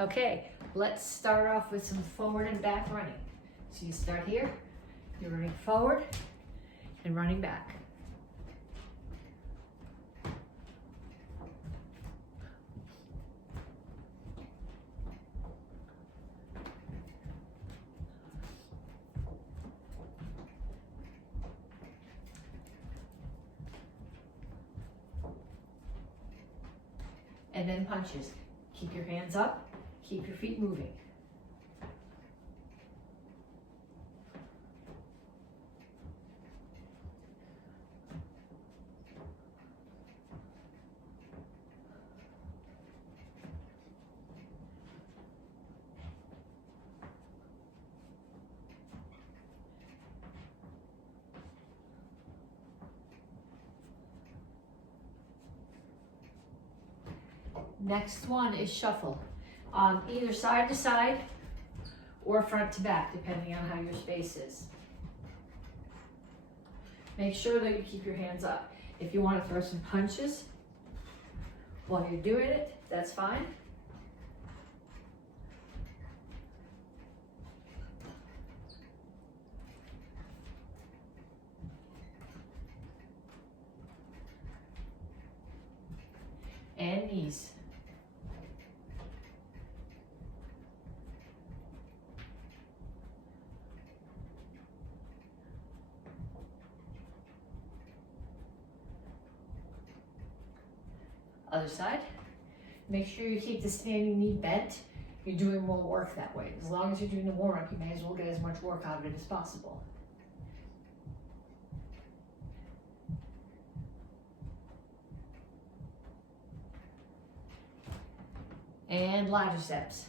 Okay, let's start off with some forward and back running. So you start here, you're running forward and running back. And then punches. Keep your hands up, keep your feet moving. Next one is shuffle. Either side to side or front to back, depending on how your space is. Make sure that you keep your hands up. If you want to throw some punches while you're doing it, that's fine. And knees. Other side. Make sure you keep the standing knee bent. You're doing more work that way. As long as you're doing the warm-up, you may as well get as much work out of it as possible. And ladder steps.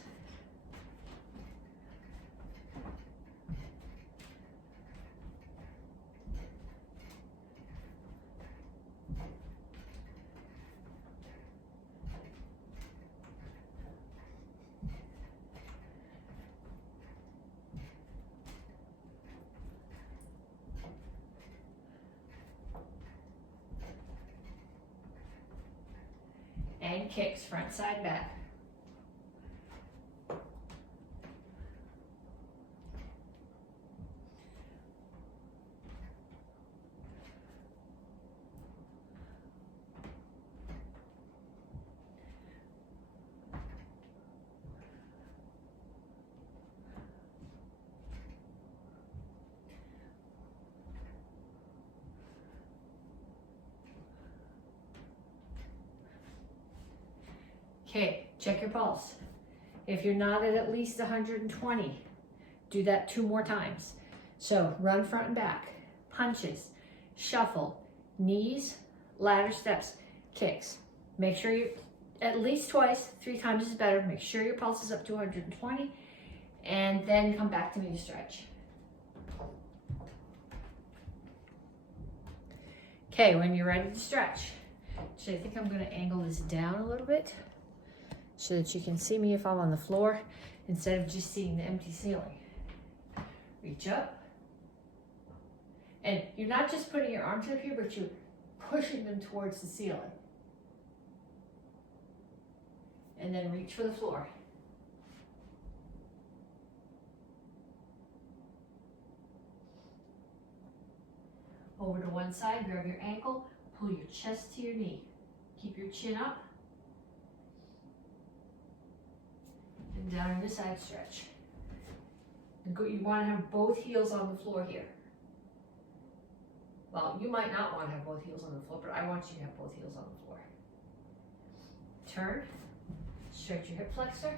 And kicks, front, side, back. Okay, check your pulse. If you're not at least 120, do that 2 more times. So run front and back, punches, shuffle, knees, ladder steps, kicks. Make sure you, at least twice, 3 times is better. Make sure your pulse is up to 120, and then come back to me to stretch. Okay, when you're ready to stretch, so I think I'm gonna angle this down a little bit so that you can see me if I'm on the floor instead of just seeing the empty ceiling. Reach up. And you're not just putting your arms up here, but you're pushing them towards the ceiling. And then reach for the floor. Over to one side, grab your ankle, pull your chest to your knee. Keep your chin up. And down in the side stretch. You want to have both heels on the floor here. Well, you might not want to have both heels on the floor, but I want you to have both heels on the floor. Turn, stretch your hip flexor.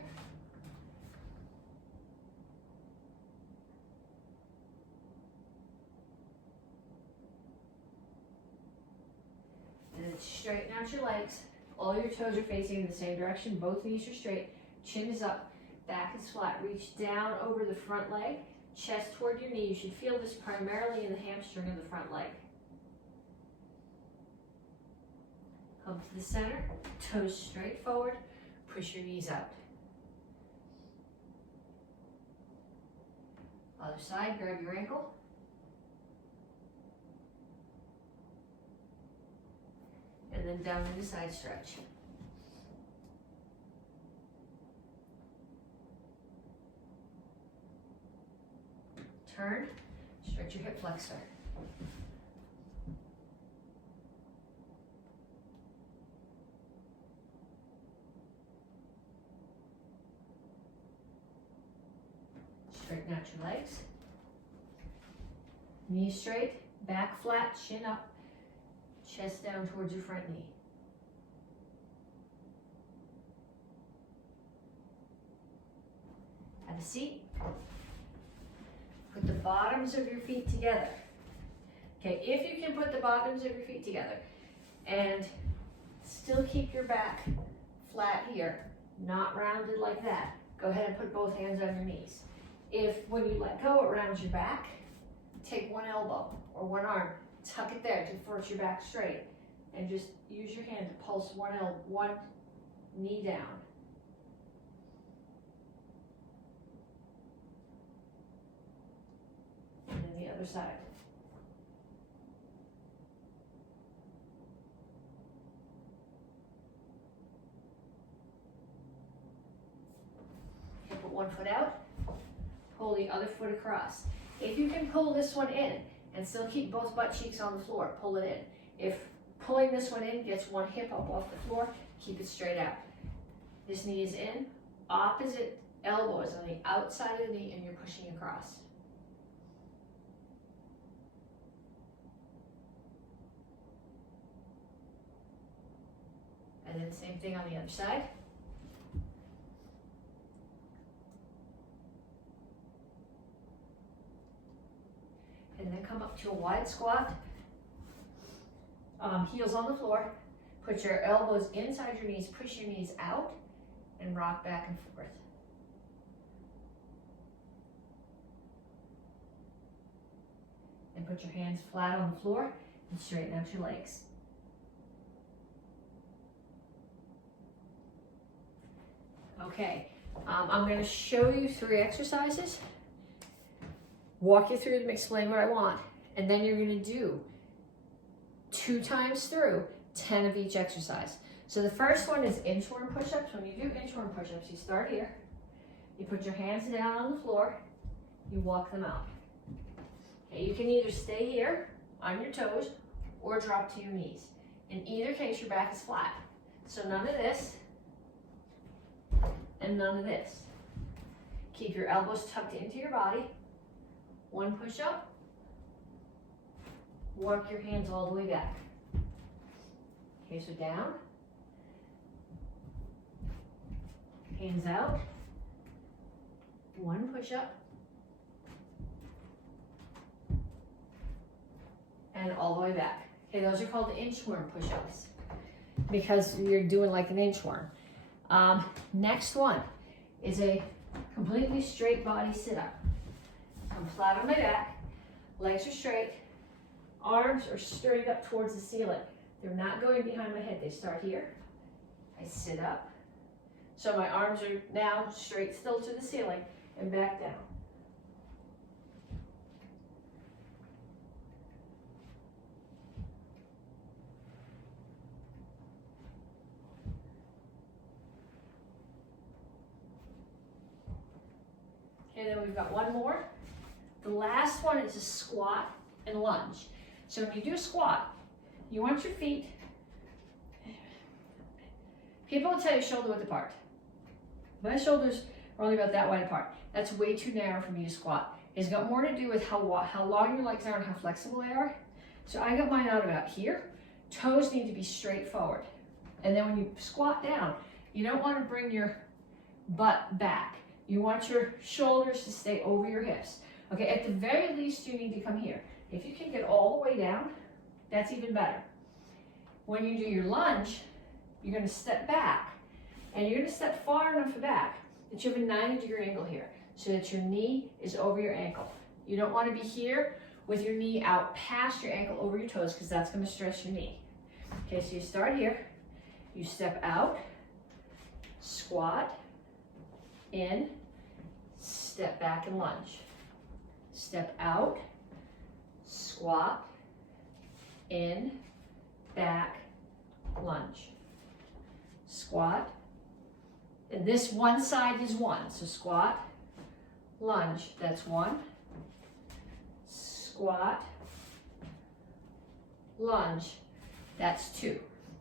And then straighten out your legs. All your toes are facing in the same direction. Both knees are straight. Chin is up. Back is flat. Reach down over the front leg. Chest toward your knee. You should feel this primarily in the hamstring of the front leg. Come to the center. Toes straight forward. Push your knees out. Other side. Grab your ankle. And then down into side stretch. Turn, stretch your hip flexor. Straighten out your legs. Knees straight, back flat, chin up, chest down towards your front knee. Have a seat. Put the bottoms of your feet together. Okay, if you can put the bottoms of your feet together and still keep your back flat here, not rounded like that, go ahead and put both hands on your knees. If when you let go, it rounds your back, take one elbow or one arm, tuck it there to force your back straight, and just use your hand to pulse one knee down. And then the other side. Okay, put one foot out, pull the other foot across. If you can pull this one in and still keep both butt cheeks on the floor, pull it in. If pulling this one in gets one hip up off the floor, keep it straight out. This knee is in, opposite elbow is on the outside of the knee, and you're pushing across. And then same thing on the other side. And then come up to a wide squat. Heels on the floor. Put your elbows inside your knees, push your knees out, and rock back and forth. And put your hands flat on the floor and straighten out your legs. Okay, I'm going to show you 3 exercises, walk you through them, explain what I want, and then you're going to do 2 times through 10 of each exercise. So the first one is inchworm push-ups. When you do inchworm push-ups, you start here, you put your hands down on the floor, you walk them out. Okay, you can either stay here on your toes or drop to your knees. In either case, your back is flat. So none of this and none of this. Keep your elbows tucked into your body. 1 push-up. Work your hands all the way back. Okay, so down. Hands out. 1 push-up. And all the way back. Okay, those are called inchworm push-ups because you're doing like an inchworm. Next one is a completely straight body sit-up. I'm flat on my back, legs are straight, arms are straight up towards the ceiling. They're not going behind my head, they start here. I sit up, so my arms are now straight still to the ceiling and back down. And then we've got one more. The last one is a squat and lunge. So when you do a squat, you want your feet, people will tell you shoulder width apart. My shoulders are only about that wide apart. That's way too narrow for me to squat. It's got more to do with how long your legs are and how flexible they are. So I got mine out about here. Toes need to be straight forward. And then when you squat down, you don't want to bring your butt back. You want your shoulders to stay over your hips. Okay, at the very least, you need to come here. If you can get all the way down, that's even better. When you do your lunge, you're going to step back, and you're going to step far enough back that you have a 90-degree angle here, so that your knee is over your ankle. You don't want to be here with your knee out past your ankle over your toes, because that's going to stress your knee. Okay, so you start here, you step out, squat, in, step back and lunge. Step out, squat, in, back, lunge. Squat, and this one side is 1, so squat, lunge, that's 1, squat, lunge, that's 2.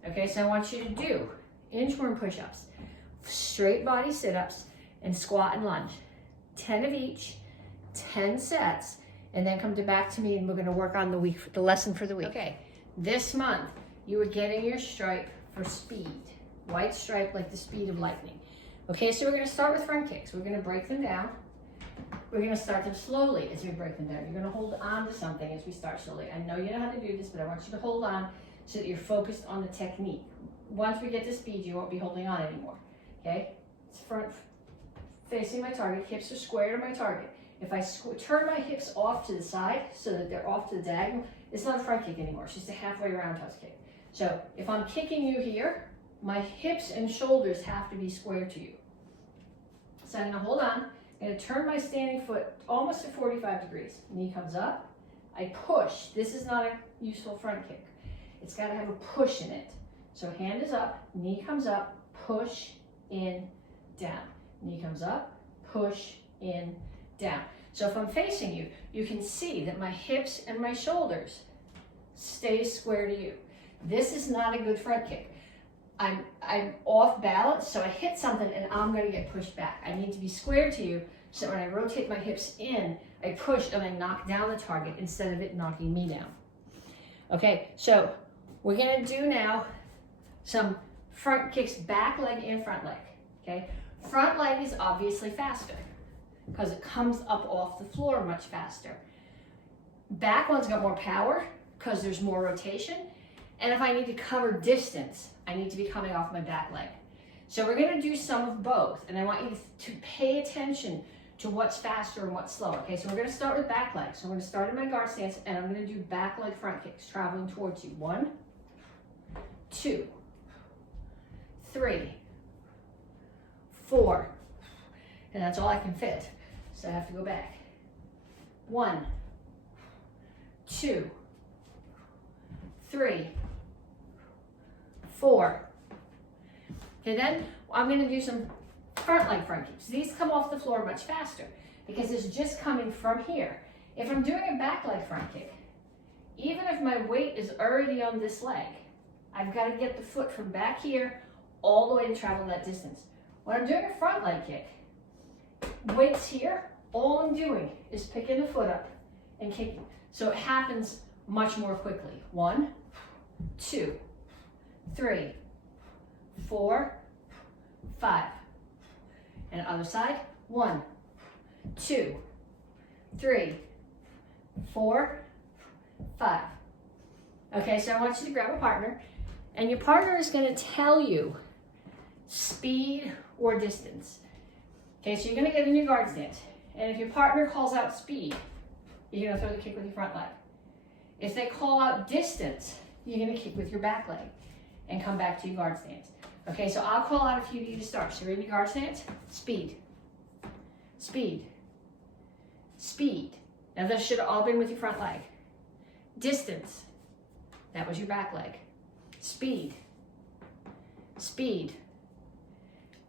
Okay, so I want you to do inchworm push-ups, straight body sit-ups, and squat and lunge. 10 of each, 10 sets, and then come back to me and we're gonna work on the lesson for the week. Okay, this month, you are getting your stripe for speed. White stripe like the speed of lightning. Okay, so we're gonna start with front kicks. We're gonna break them down. We're gonna start them slowly as we break them down. You're gonna hold on to something as we start slowly. I know you know how to do this, but I want you to hold on so that you're focused on the technique. Once we get to speed, you won't be holding on anymore, okay? It's front facing my target, hips are square to my target. If I turn my hips off to the side so that they're off to the diagonal, it's not a front kick anymore, it's just a halfway roundhouse kick. So if I'm kicking you here, my hips and shoulders have to be square to you. So I'm gonna hold on, I'm gonna turn my standing foot almost at 45 degrees. Knee comes up, I push. This is not a useful front kick. It's gotta have a push in it. So hand is up, knee comes up, push, in, down. Knee comes up, push, in, down. So if I'm facing you, you can see that my hips and my shoulders stay square to you. This is not a good front kick. I'm off balance, so I hit something and I'm gonna get pushed back. I need to be square to you so when I rotate my hips in, I push and I knock down the target instead of it knocking me down. Okay, so we're gonna do now some front kicks, back leg and front leg, okay? Front leg is obviously faster because it comes up off the floor much faster. Back one's got more power because there's more rotation. And if I need to cover distance, I need to be coming off my back leg. So we're gonna do some of both, and I want you to pay attention to what's faster and what's slower. Okay, so we're gonna start with back leg. So I'm gonna start in my guard stance, and I'm gonna do back leg front kicks, traveling towards you. 1, 2, 3, 4, and that's all I can fit. So I have to go back. 1, 2, 3, 4. Okay, then I'm gonna do some front leg front kicks. These come off the floor much faster because it's just coming from here. If I'm doing a back leg front kick, even if my weight is already on this leg, I've got to get the foot from back here all the way to travel that distance. When I'm doing a front leg kick, weight's here, all I'm doing is picking the foot up and kicking. So it happens much more quickly. 1, 2, 3, 4, 5. And other side. 1, 2, 3, 4, 5. Okay, so I want you to grab a partner, and your partner is going to tell you speed or distance. Okay, so you're going to get in your guard stance, and if your partner calls out speed, you're going to throw the kick with your front leg. If they call out distance, you're going to kick with your back leg and come back to your guard stance. Okay, so I'll call out a few of you to start. So you're in your guard stance, speed, speed, speed. Now this should have all been with your front leg. Distance, that was your back leg. Speed, speed,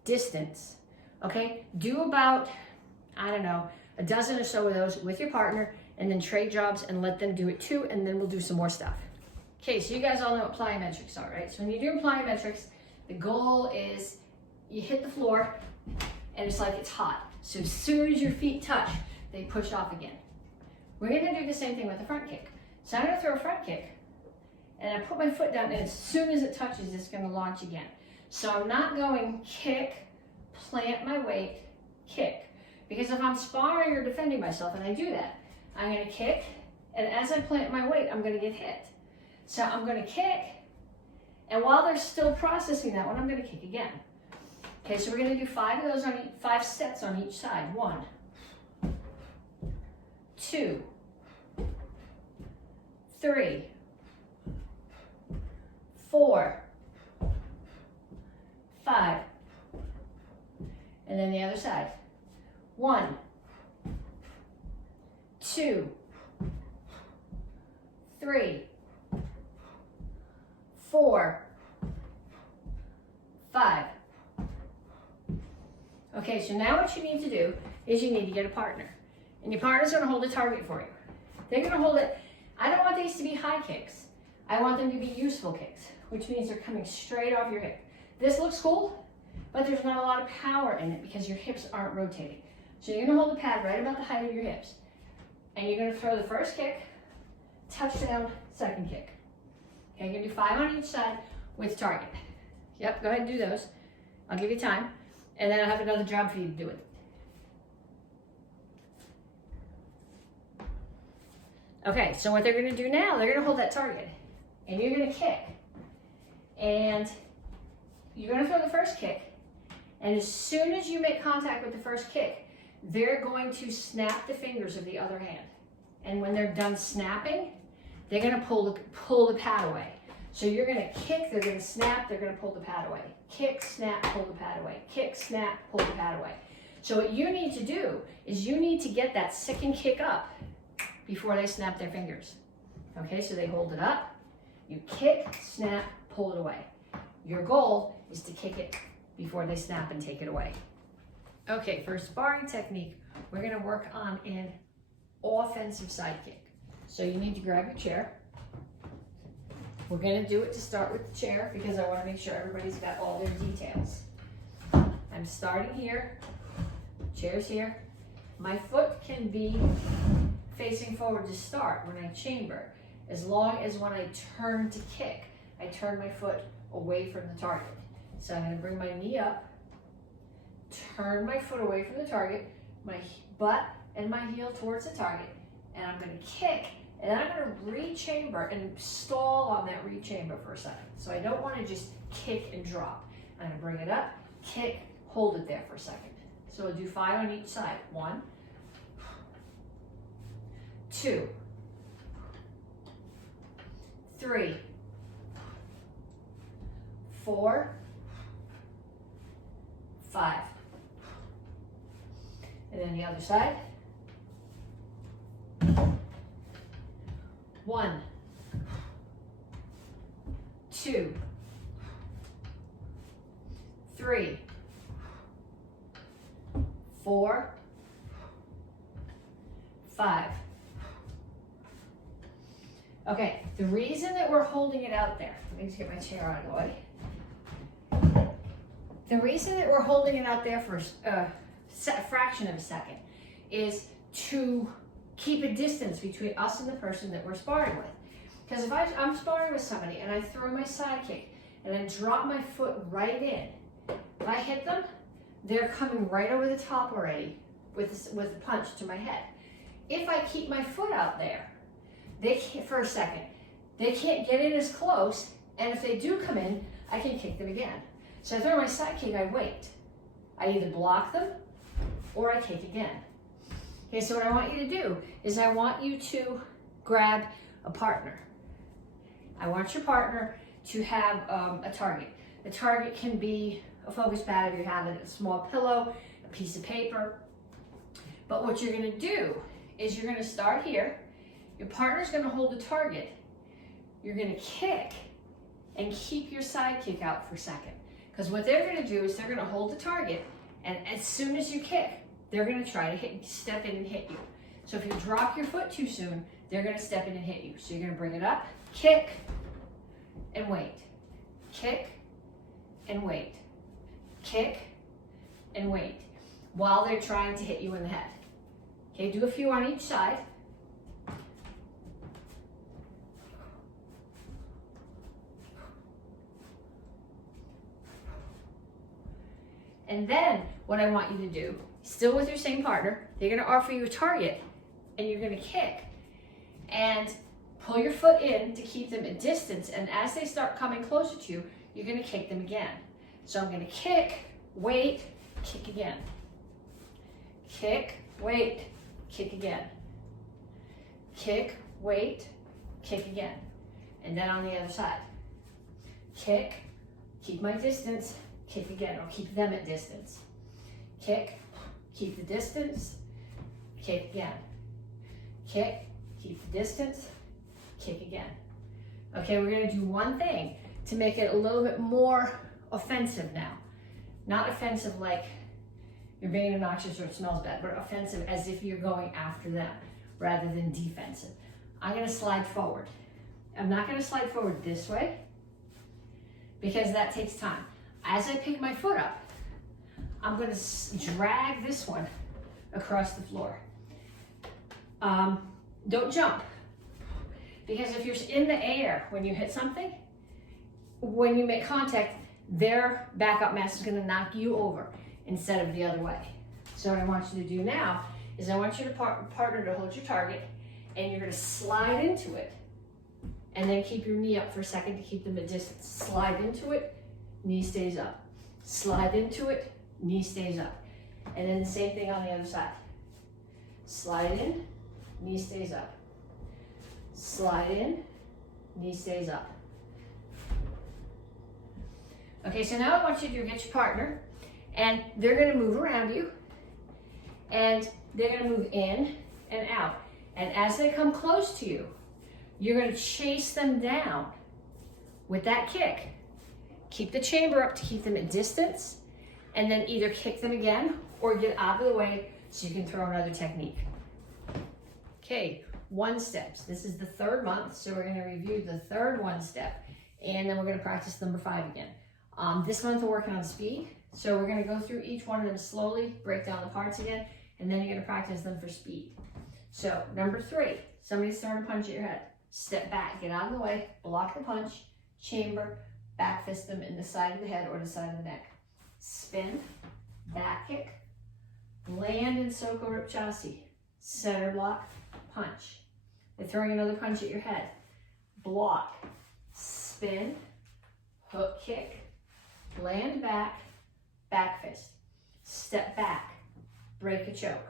distance. Okay, do about, I don't know, a dozen or so of those with your partner, and then trade jobs and let them do it too, and then we'll do some more stuff. Okay, so you guys all know what plyometrics are, right? So when you're doing plyometrics, the goal is you hit the floor and it's like it's hot. So as soon as your feet touch, they push off again. We're gonna do the same thing with the front kick. So I'm gonna throw a front kick and I put my foot down, and as soon as it touches, it's gonna launch again. So I'm not going kick, plant my weight, kick. Because if I'm sparring or defending myself and I do that, I'm gonna kick, and as I plant my weight, I'm gonna get hit. So I'm gonna kick, and while they're still processing that one, I'm gonna kick again. Okay, so we're gonna do 5 of those on 5 sets on each side. 1, 2, 3, 4, 5. And then the other side. 1, 2, 3, 4, 5. Okay, so now what you need to do is you need to get a partner. And your partner's gonna hold a target for you. They're gonna hold it. I don't want these to be high kicks. I want them to be useful kicks, which means they're coming straight off your hip. This looks cool, but there's not a lot of power in it because your hips aren't rotating. So you're gonna hold the pad right about the height of your hips. And you're gonna throw the first kick, touchdown, second kick. Okay, you're gonna do 5 on each side with target. Yep, go ahead and do those. I'll give you time. And then I'll have another job for you to do it. Okay, so what they're gonna do now, they're gonna hold that target. And you're gonna kick. And you're gonna throw the first kick. And as soon as you make contact with the first kick, they're going to snap the fingers of the other hand. And when they're done snapping, they're gonna pull the pad away. So you're gonna kick, they're gonna snap, they're gonna pull the pad away. Kick, snap, pull the pad away. Kick, snap, pull the pad away. So what you need to do is you need to get that second kick up before they snap their fingers. Okay, so they hold it up, you kick, snap, pull it away. Your goal is to kick it before they snap and take it away. Okay, for sparring technique, we're gonna work on an offensive side kick. So you need to grab your chair. We're gonna do it to start with the chair because I wanna make sure everybody's got all their details. I'm starting here, chair's here. My foot can be facing forward to start when I chamber, as long as when I turn to kick, I turn my foot away from the target. So I'm gonna bring my knee up, turn my foot away from the target, my butt and my heel towards the target, and I'm gonna kick, and then I'm gonna re-chamber and stall on that re-chamber for a second. So I don't wanna just kick and drop. I'm gonna bring it up, kick, hold it there for a second. So we'll do 5 on each side. 1, 2, 3, 4, 5. And then the other side. 1, 2, 3, 4, 5. Okay, the reason that we're holding it out there, let me just get my chair out of the way. The reason that we're holding it out there for a fraction of a second is to keep a distance between us and the person that we're sparring with. Because if I'm sparring with somebody and I throw my side kick and I drop my foot right in, if I hit them, they're coming right over the top already with a punch to my head. If I keep my foot out there, they can't, for a second, they can't get in as close, and if they do come in, I can kick them again. So I throw my side kick, I wait. I either block them or I kick again. Okay, so what I want you to do is I want you to grab a partner. I want your partner to have a target. The target can be a focus pad if you have a small pillow, a piece of paper. But what you're gonna do is you're gonna start here. Your partner's gonna hold the target. You're gonna kick and keep your side kick out for a second. Because what they're gonna do is they're gonna hold the target, and as soon as you kick, they're gonna try to step in and hit you. So if you drop your foot too soon, they're gonna step in and hit you. So you're gonna bring it up, kick, and wait. Kick, and wait. Kick, and wait. While they're trying to hit you in the head. Okay, do a few on each side. And then what I want you to do, still with your same partner, they're gonna offer you a target and you're gonna kick and pull your foot in to keep them at distance, and as they start coming closer to you, you're gonna kick them again. So I'm gonna kick, wait, kick again. Kick, wait, kick again. Kick, wait, kick again. And then on the other side. Kick, keep my distance, kick again, or keep them at distance. Kick, keep the distance, kick again. Kick, keep the distance, kick again. Okay, we're gonna do one thing to make it a little bit more offensive now. Not offensive like you're being obnoxious or it smells bad, but offensive as if you're going after them. rather than defensive. I'm gonna slide forward. I'm not gonna slide forward this way because that takes time. As I pick my foot up, I'm gonna drag this one across the floor. Don't jump, because if you're in the air when you hit something, when you make contact, their backup mass is gonna knock you over instead of the other way. So what I want you to do now is I want your partner to hold your target, and you're gonna slide into it, and then keep your knee up for a second to keep them at distance. Slide into it, knee stays up. Slide into it, knee stays up. And then the same thing on the other side. Slide in, knee stays up. Slide in, knee stays up. Okay, so now I want you to get your partner, and they're gonna move around you, and they're gonna move in and out. And as they come close to you, you're gonna chase them down with that kick. Keep the chamber up to keep them at distance, and then either kick them again or get out of the way so you can throw another technique. Okay, 1 steps. This is the 3rd month, so we're gonna review the 3rd 1 step, and then we're gonna practice number 5 again. This month we're working on speed, so we're gonna go through each one of them slowly, break down the parts again, and then you're gonna practice them for speed. So number 3, somebody's throwing a punch at your head. Step back, get out of the way, block the punch, chamber, back fist them in the side of the head or the side of the neck. Spin, back kick, land and Soko Ripchasi, center block, punch. They're throwing another punch at your head. Block, spin, hook kick, land back, back fist. Step back, break a choke.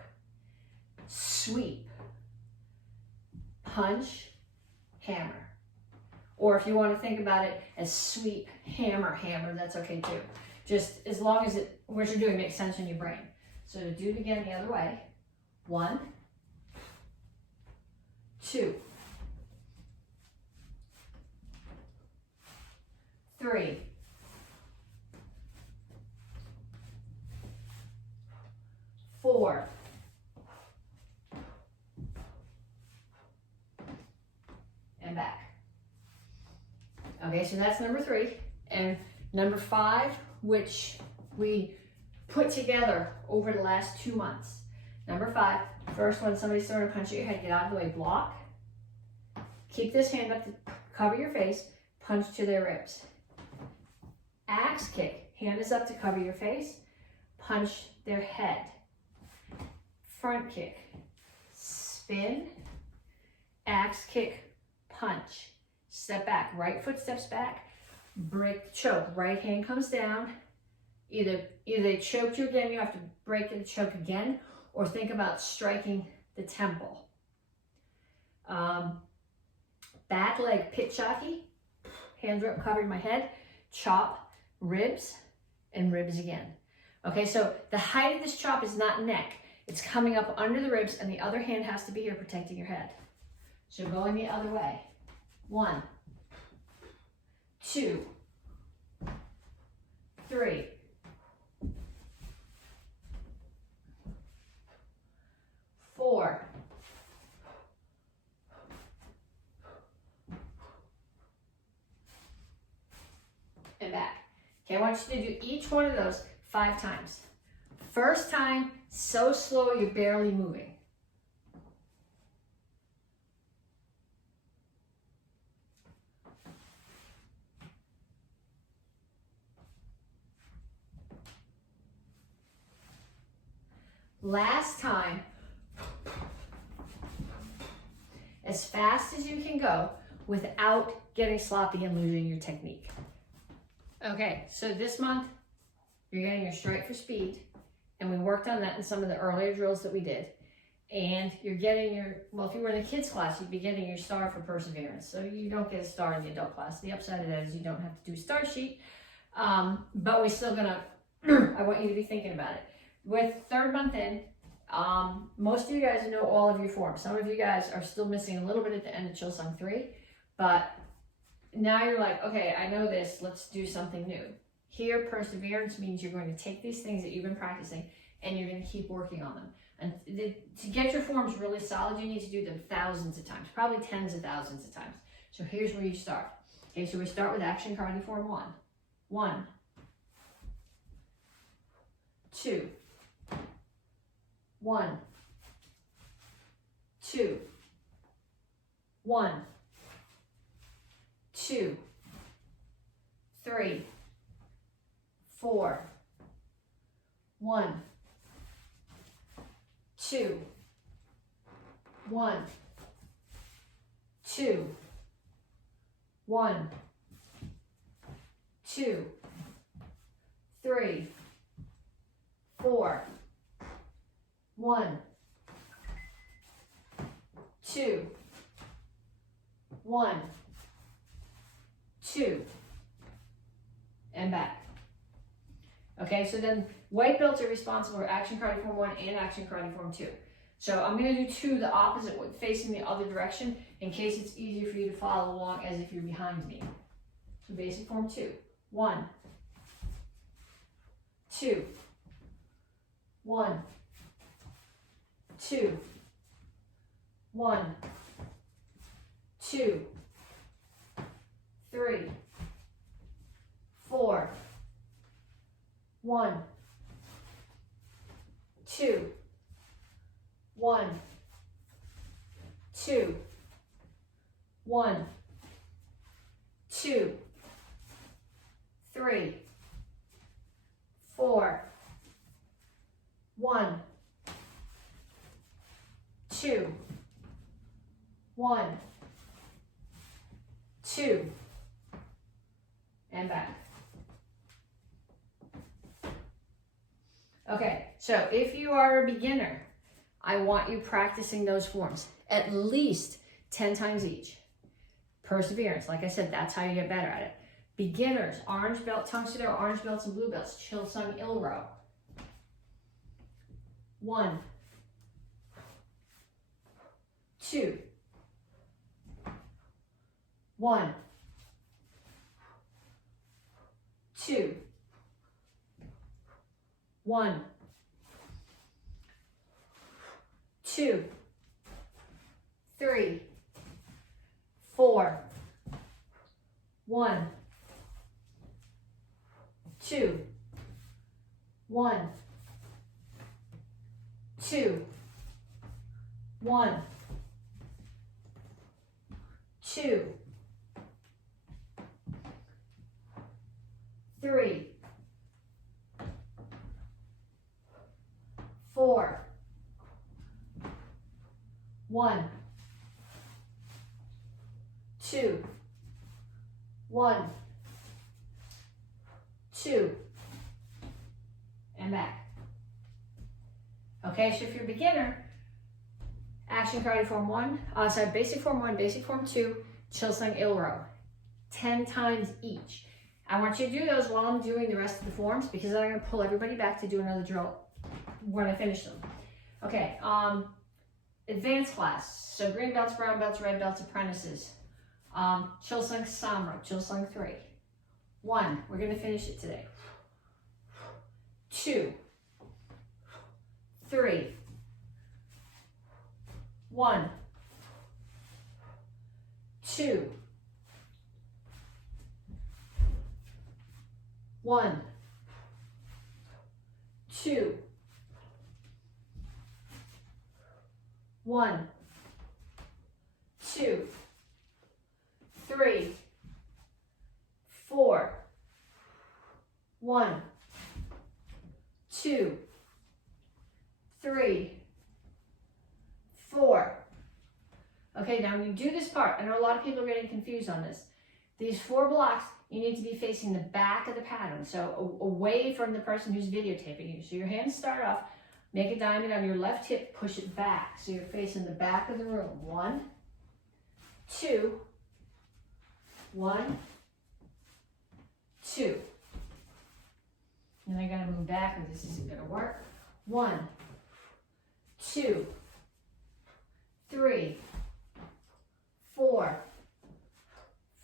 Sweep, punch, hammer. Or if you want to think about it as sweep, hammer, hammer, that's okay too. Just as long as what you're doing makes sense in your brain. So to do it again the other way. 1, 2, 3, 4, and back. Okay, so that's number 3. And number 5, which we put together over the last 2 months. Number 5, first one, somebody's throwing a punch at your head, get out of the way, block. Keep this hand up to cover your face, punch to their ribs. Axe kick, hand is up to cover your face, punch their head. Front kick, spin, axe kick, punch. Step back, right foot steps back, break the choke, right hand comes down. Either they choked you again, you have to break the choke again, or think about striking the temple. Back leg pitchaki, hands are up covering my head, chop, ribs, and ribs again. Okay, so the height of this chop is not neck, it's coming up under the ribs, and the other hand has to be here protecting your head. So going the other way. 1, 2, 3, 4, and back. Okay, I want you to do each one of those 5 times. First time, so slow you're barely moving. Last time, as fast as you can go without getting sloppy and losing your technique. Okay, so this month, you're getting your strike for speed, and we worked on that in some of the earlier drills that we did. And you're getting your, well, if you were in the kids class, you'd be getting your star for perseverance. So you don't get a star in the adult class. The upside of that is you don't have to do a star sheet, but we're still gonna, I want you to be thinking about it. With 3rd month in, most of you guys know all of your forms. Some of you guys are still missing a little bit at the end of Chilsung 3, but now you're like, okay, I know this, let's do something new. Here, perseverance means you're going to take these things that you've been practicing and you're going to keep working on them. And to get your forms really solid, you need to do them thousands of times, probably tens of thousands of times. So here's where you start. Okay, so we start with action karate form 1. 1, 2, 1, 2, 1, 2, 3, 4, 1, 2, 1, 2, 1, 2, 3, 4, 1, 2, 1, 2, and back. Okay, so then white belts are responsible for action karate form 1 and action karate form 2. So I'm going to do 2 the opposite, facing the other direction, in case it's easier for you to follow along as if you're behind me. So basic form 2. 1, 2, 1, 2, 1, 2, 3, 4, 1, 2, 1, 2, 1, 2, 3, 4, 1, 2, 1, 2, and back. Okay, so if you are a beginner, I want you practicing those forms at least 10 times each. Perseverance, like I said, that's how you get better at it. Beginners, orange belt, Tang Soo Do, orange belts and blue belts, Chilsung Il Row. 1, 2, 1, 2, 1, 2, 3, 4, 1, 2, 1, 2, 1, 2, 3, 4, 1, 2, 1, 2, and back. Okay, so if you're a beginner, action karate form 1, basic form 1, basic form 2, Chilsung Il Row, 10 times each. I want you to do those while I'm doing the rest of the forms, because then I'm going to pull everybody back to do another drill when I finish them. Okay, advanced class, so green belts, brown belts, red belts, apprentices. Chilsung Samro, Chilsung 3. 1, we're going to finish it today. 2, 3, 1, 2, 1, 2, 1, 2, 3, 4, 1, 2, 3, 4. Okay, now when you do this part, I know a lot of people are getting confused on this. These 4 blocks, you need to be facing the back of the pattern, so away from the person who's videotaping you. So your hands start off, make a diamond on your left hip, push it back. So you're facing the back of the room. 1, 2, 1, 2. And I gotta move back or this isn't gonna work. 1, 2, 3, 4,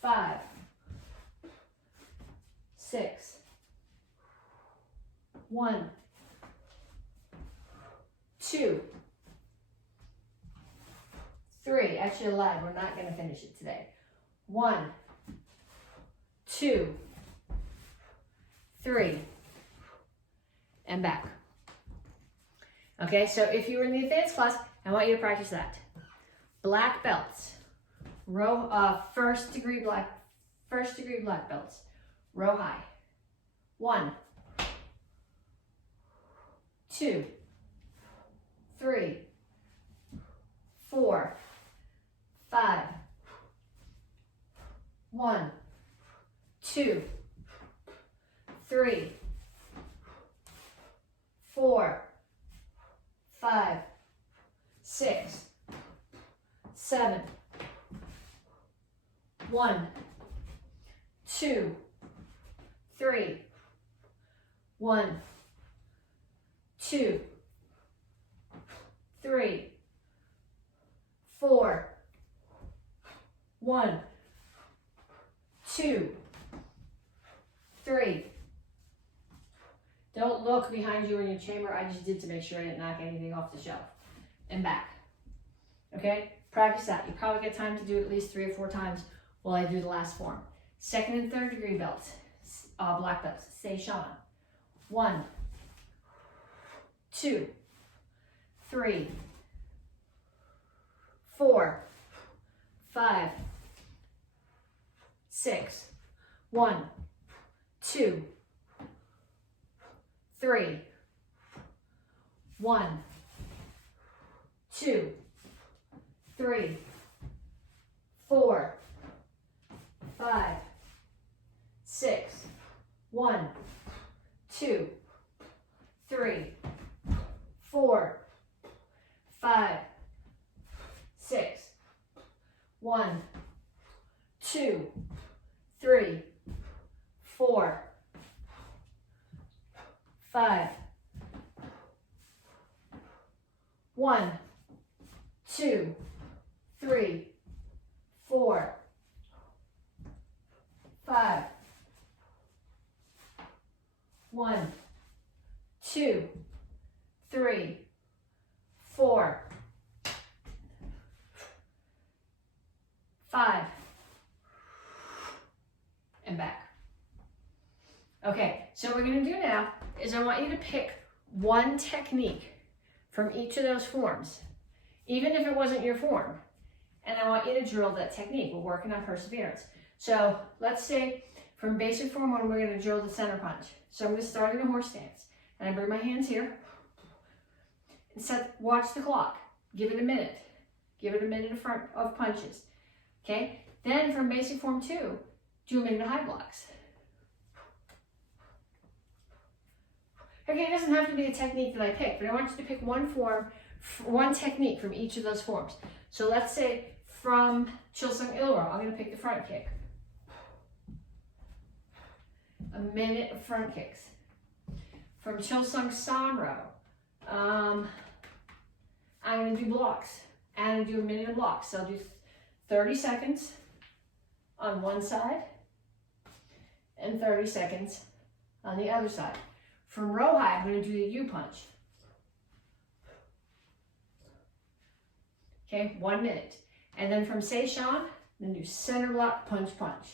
5, 6, 1, 2, 3. Actually, I lied. We're not going to finish it today. 1, 2, 3, and back. Okay, so if you were in the advanced class, I want you to practice that. Black belts, first degree black belts, row high. 1, 2, 3, 4, 5. 1, 2, 3, 4, 5, 6, 7. 1, 2, 3. 1, 2, 3, 4. 1, 2, 3. Don't look behind you in your chamber. I just did to make sure I didn't knock anything off the shelf. And back. Okay? Practice that. You probably get time to do it at least 3 or 4 times while I do the last form. Second and third degree belts, black belts. Say Sean. 1, 2, 3, 4, 5, 6. 1, 2, 3. 1, 2, 3, 4, 5, 6. 1, 2, 3, 4, 5, 6. 1, 2, 3, 4, 5. 1, 2, 3, 4, 5. 1, 2, 3, 4, 5. And back. Okay, so what we're going to do now is I want you to pick one technique from each of those forms, even if it wasn't your form. And I want you to drill that technique. We're working on perseverance. So let's say from basic form 1, we're going to drill the center punch. So I'm going to start in a horse stance. And I bring my hands here. And watch the clock. Give it a minute. Give it a minute of punches. Okay? Then from basic form 2, do a minute of high blocks. Okay, it doesn't have to be a technique that I pick, but I want you to pick one form, one technique from each of those forms. So let's say from Chilsung Il Row, I'm going to pick the front kick. A minute of front kicks. From Chilsung San Row, I'm going to do blocks. And I'm going to do a minute of blocks. So I'll do 30 seconds on one side and 30 seconds on the other side. From row high, I'm going to do the U punch. Okay, 1 minute. And then from Say Sean, I'm going to do center block, punch, punch.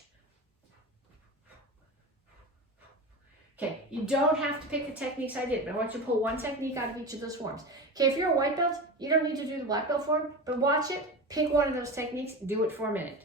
Okay, you don't have to pick the techniques I did, but I want you to pull one technique out of each of those forms. Okay, if you're a white belt, you don't need to do the black belt form, but watch it, pick one of those techniques, do it for a minute.